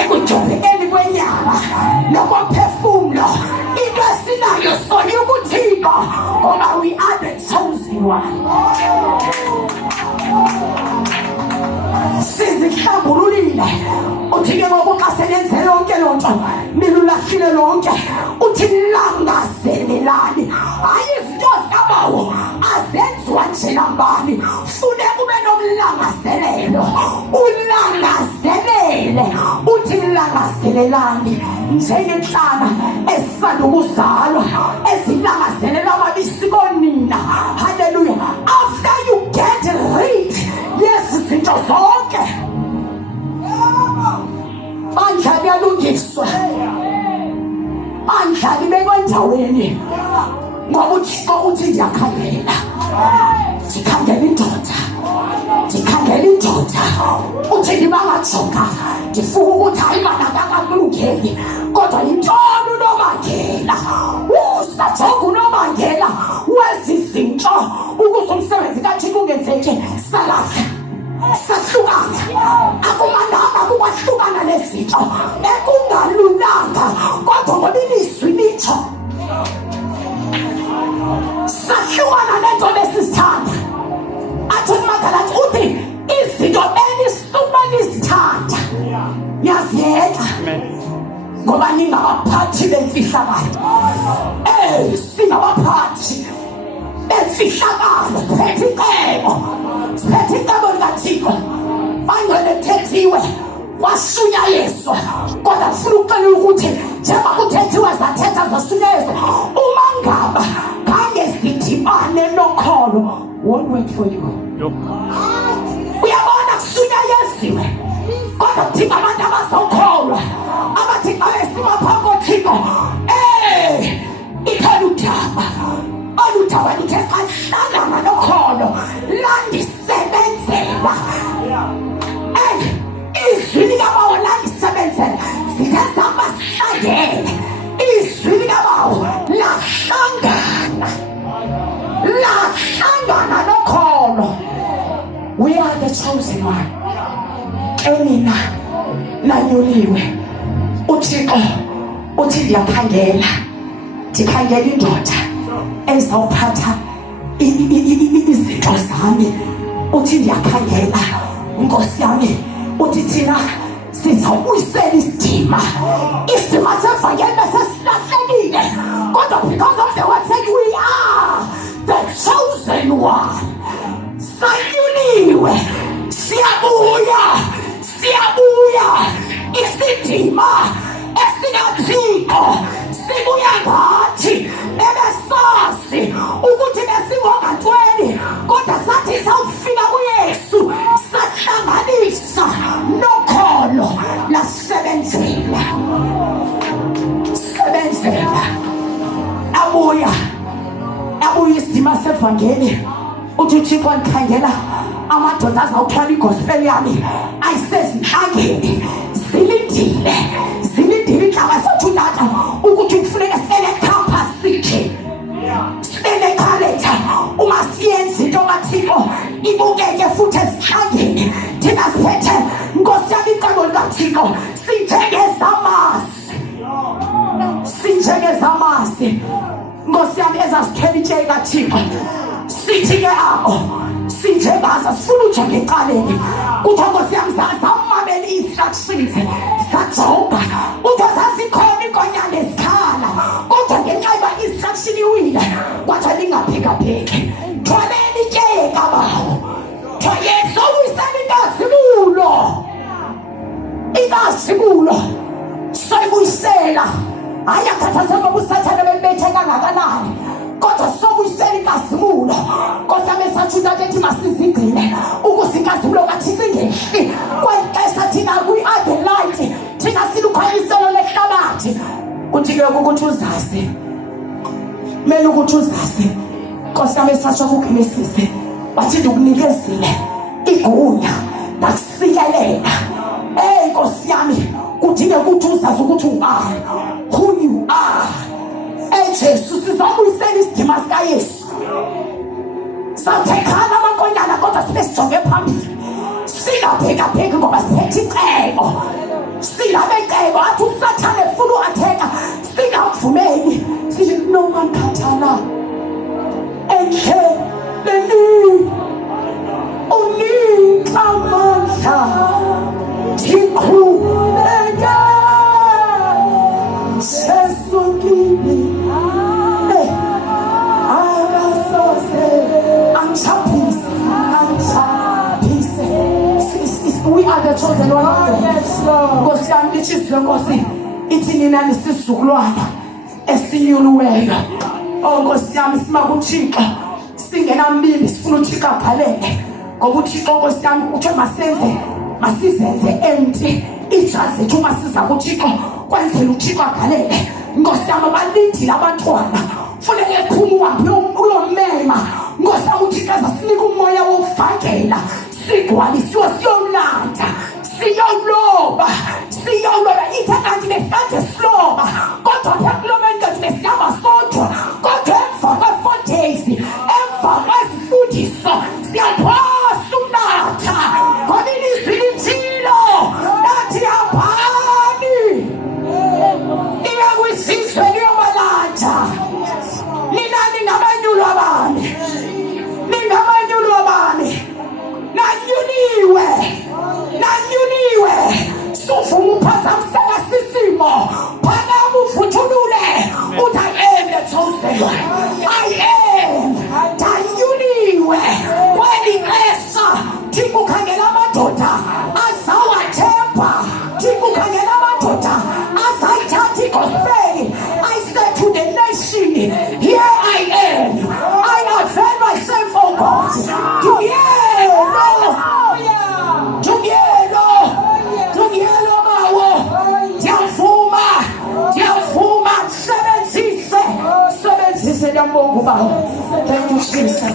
ekujobekeni kwenyama nokomphefumulo. Into esinayo sona ukuthika ngoba we are the chosen one. Sizihlambululile uthi-ke ngoba xa senenze yonke loo nto nilulahlile lonke uthi langazelelani. Hayi izinto zikabawo azenziwa nje nambani, funeka ube nomlangazelelo ulangazelele. Uthi langazelelani njengenhlana esisanda ukuzalwa ezilangazelela amabisi konina. Haleluya. After you get rid yezinto zonke bandla liyalungiswa, bandla libekwe endaweni ngoba uThixo uthi ndiyakhangela, ndikhangela indoda, ndikhangela indoda. Uthi ndibangajonga ndifuna ukuthi hayi mana kakulungeli kodwa yintoni unomangela. Usajonga unomangela wezizinto ukuze umsebenzi kaThixo ungenzeki. Salapha sahlukana akumandanga ukwahlukana nezinto ekungalulanga kodwa ngoba ilizwi litsho sahlukana nento besizithanda. Athi uMagalathi uthi izinto elisuba lizithanda yaziyeka ngoba ningabaphathi bemfihlakalo. Singabaphathi bemfihlakalo, siphethe icebo, siphethe icebo likaThixo. Bangcwele thethiwe wasunyayezwa kodwa kufuna ukuxelela ukuthi njengoba kuthethiwe zathetha zasunyayezwa, uma ngaba khange zidibane nokholo, won't wait for you. Uyabona kusunyayeziwe kodwa kudinga abantu abazokholwa abathi xa besima phambi koThixo ithole udaba. Olu daba luthe xa lihlangana nokholo landisebenzela. Izwi likabawo landisebenzela zithe zihamba zihlangene. Izwi likabawo lahlangana nokholo. We are the chosen one. Enina nanyuliwe. uThixo uthi ndiyakhangela, ndikhangela indoda ezawuphatha izinto zami. Uthi ndiyakhangela Nkosi yami, uthi thina sizawubuyisela isidima. Isidima sevangeli besesilahlekile kodwa because of the word said we are the chosen one. Sanyuliwe, siyabuya isidima esikaThixo sibuya ngathi ebesazi ukuthi besingongantweni kodwa sathi sawufika kuYesu sahlanganisa nokholo lasebenzela. Abuya isidima sevangeli. Uthi uThixo ndikhangela amadoda azawuthwala igospel yami ayisezinhlangeni zilindile inhlaba sothunata ukuthi kufuneka sibele capacity, sibele character. Uma siyenza into kaThixo ibukeke futhi ezinhlangeni thina siphethe Nkosi yami icebo likaThixo sinjengezamasi Nkosi yami ezasithela itshe kaThixo. Sithi-ke sinjengaza sifuna ujonga ecaleni kuthi Nkosi yami zamamela i-instructions sajonga uthi zazikhona inkonyane ezikhala kodwa ngenxa yoba i-instruction iwile kwathiwa lingaphekapheki. Thwaleni itshe kabawo, Yesu uyisela inkazimulo soyibuyisela. Hayi akhathazeke ngoba usathane bembethe kangakanani kodwa sokuyisela inkazimulo. Nkosi yami esathunta ethi masizigcine ukuze inkazimulo kaThixo ingehli kwexesha thina we are the light, thina silukhanyiselo lehlabathi. Kuthi-ke ukuthi uzazi kumele ukuthi uzazi. Nkosi yami esatsho kuGenesise wathi ndikunikezile igunya ndakusikelela. Nkosi yami kudinga ukuthi uzazi ukuthi ungubani, who you are. Jesu sizobuyisela isidima sikaYesu. Sathekana amankonyana kodwa sibe sijonge phambili, singaphekapheki ngoba siphethe icebo. umdali wamadoda. Nkosi yami litshizwe Nkosi ithi nina nisizukulwana esinyuluweyo. Oh Nkosi yami sima kuThixo singenambibi sifuna uThixo abhalele ngoba uThixo Nkosi yami uthi masizenze empty ijazi ethu masiza kuThixo kwenzela uThixo abhalele. Nkosi yami balindile abantwana funeke ephuma uyomema. Nkosi yami uThixo azasinika umoya wokuvangela sigcwalisiwe siyolanda siyoloba ithi kanti besikade siloba kodwa phekulomeni kanti besihamba sodwa kodwa emva kwe-4 days emva kwezifundiso siyaphasa ukunatha ngoba ilizwi lithilo nathi hambani iya kwisizwe liyobalanda. Nina ningamanyulo abani nanyuliwe suvuma uphazamisela sisimo phakama uvuthulule uthi I am the chosen one. Danyuliwe kweli xesha Thixo ukhangela amadoda azawathemba. Thixo ukhangela amadoda azayithatha igospeli. I said to the nation, here I am. I avail myself, oh God. Tungiyelo mawo. Ndiyavuma sebenzise Thank you Jesus.